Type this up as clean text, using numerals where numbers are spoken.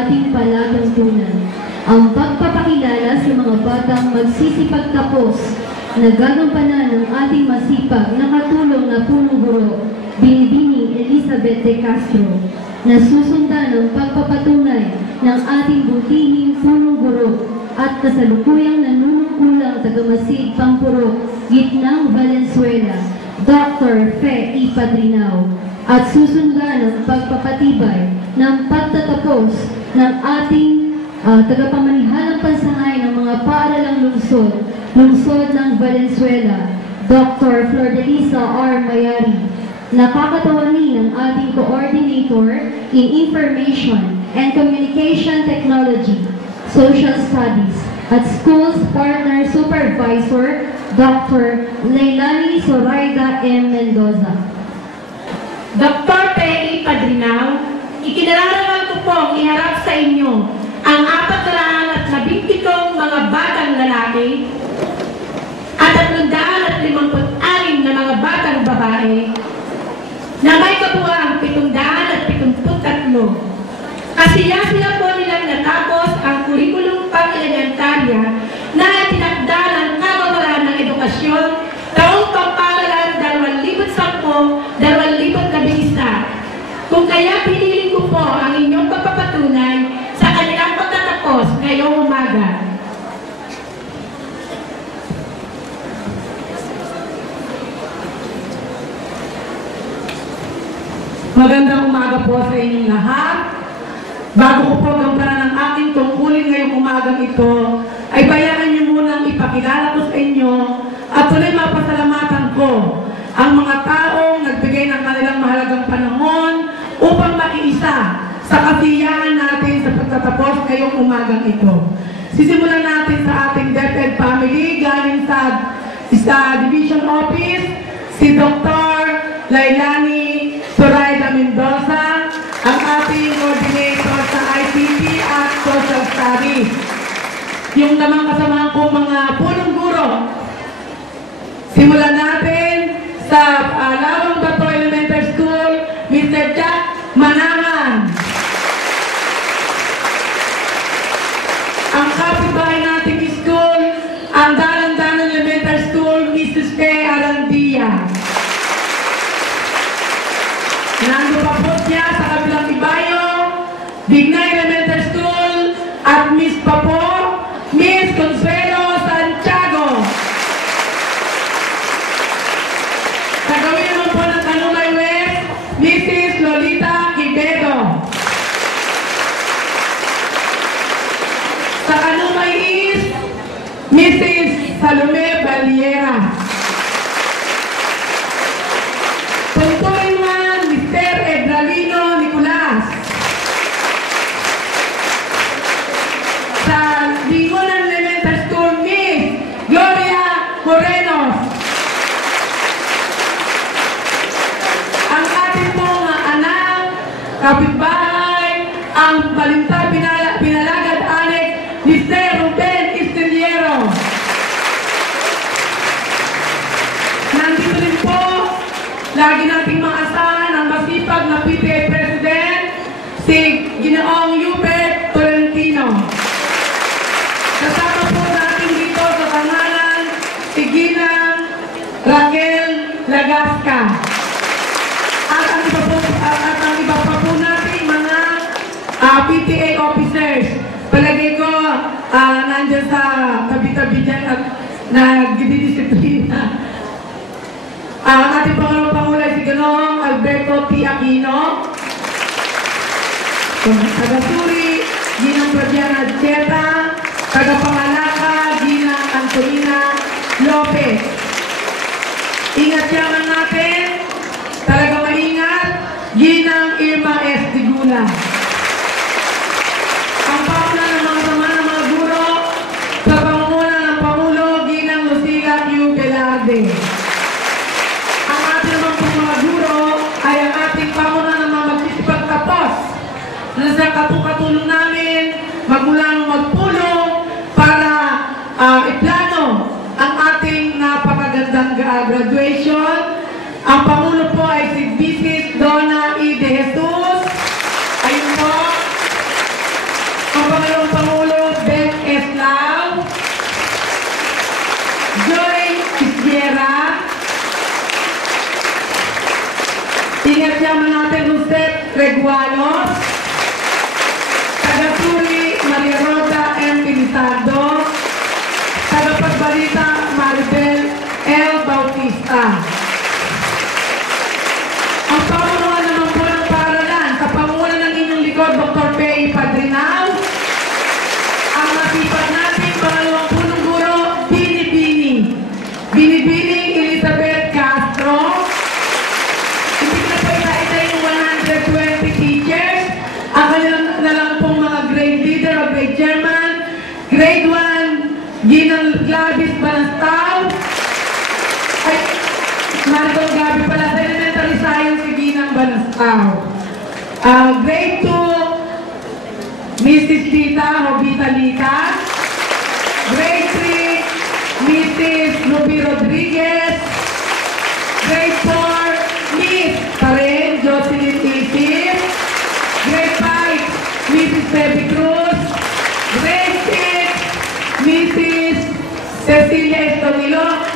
ating palatuntunan. Ang pagpapakilala sa mga batang magsisipagtapos na gagampanan ng ating masipag na katulong na punong guro, Binibining Elizabeth de Castro, na susundan ng pagpapatunay ng ating butihing punong guro at kasalukuyang nanunungkulang tagamasid Pampurok, Gitnang Valenzuela, Dr. Fe E. Padrinao, at susundan ng pagpapatibay ng pagtatapos ng ating tagapamanihalang pansangay ng mga paaralang lungsod ng Valenzuela, Dr. Flordelisa R. Mayari, nakakatawani ng ating Coordinator in Information and Communication Technology, Social Studies, at Schools Partner Supervisor, Dr. Leilani Zoraida M. Mendoza. Dr. Pe Padrinao, ikinararangal ko pong iharap sa inyo ang 417 mga batang lalaki at 356 na mga batang babae na may kabuuang 773. Kasiya-siya po nilang natapos ang kurikulum pang-elementarya na tinakda ng Kamara ng Edukasyon taong pamparalan 2010-2011. Kung kaya piniling ko po ang inyong pagpapatunay sa kanilang pagtatapos ngayong umaga. Magandang umaga po sa inyong lahat. Bago ko po gampanan ang aking tungkulin ngayong umagang ito, ay bayaran niyo munang ipakilala ko sa inyo at tuloy mapasalamatan ko ang mga taong nagbigay ng kanilang mahalagang panahon upang makiisa sa kasiyahan natin sa pagtatapos ngayong umagang ito. Sisimulan natin sa ating DepEd family galing sa Division Office, si Dr. Leilani Zoraida Mendoza, ang ating coordinator sa ICT at Social Studies. Yung namang kasamahan ko mga punong guro. Simulan natin sa Lawang Bato Elementary School, Mr. Jack Manahan. Ang kapitbahay nating school, ang Dalan-Dalan Elementary School, Mrs. Kay Arandia. Nando pa po siya sa kabilang ibayo, Dignay Elementary School, at Miss Papo, Miss Consuelo Santiago. Tagawin naman po ng Kanulay West, Mrs. Lolita Quivedo. Sa Kanumay East, Mrs. Salome Valiera. Tuntuin man, Mr. Edralino Nicolas. Sa Lingonan Elementary School, Miss Gloria Morenos. Ang ating mga anak, kapitbahay, ang Balinta Pinalagad Anek, Mr. Ruben Estiliero. Nandito rin po, lagi nating maasahan ang masipag na PTA President, si Ginoong Hubert Tolentino. Kasama po natin dito sa pangalan, si Ginang Raquel Lagasca. At ang iba pa po natin mga PTA officers. Palagay ko, nandiyan sa tabi-tabi dyan at nagdidisiplina. Ang ating Pangulo si Ganoong Alberto T. Aquino. Taga-Suri, Ginang Fabiana Cheta. Taga-Pangalaka, Ginang Antonina Lopez. Ingat yaman natin. Talaga maingat, Ginang Irma S. Digula. Ang pauna ng mga sama ng mga guro sa pangunguna ng Pangulo, Ginang Lucila Q. Velarde. Ang ating naman pong mga guro ay ang ating pauna ng mga magsisipagtapos na sa katulong namin magmulang magpulong para iplano ang ating napakagandang graduation. Ang Pangulo po ay si Mrs. Donna E. De Jesus. Ayun po. Joy Isguera. Ingat yaman natin Josep Regualos. Tagaturi Maria Rosa M. Pinisardo. Tagapagbalita Maribel L. Bautista. Ang pamunuan naman po ng paaralan sa pamumuno ng inyong likod, Dr. Pei Padrinao. Ang masipag natin, pangalawang punong guro, Binibining Elizabeth Castro. Hindi na po ita yung 120 teachers. Ang kanilang na lang pong mga grade leader o grade chairman. Grade 1, Ginang Gladys Banastaw. Ay, Maricol Gabi pala sa elementary science si Ginang Banastaw. Grade 2, Mrs. Tita Jovita Lita. Grade 3, Mrs. Ruby Rodriguez. Grade 4, Miss Karen Jocelyn Isis. Grade 5, Mrs. Pepe Cruz. Grade 6, Mrs. Cecilia Estomilo.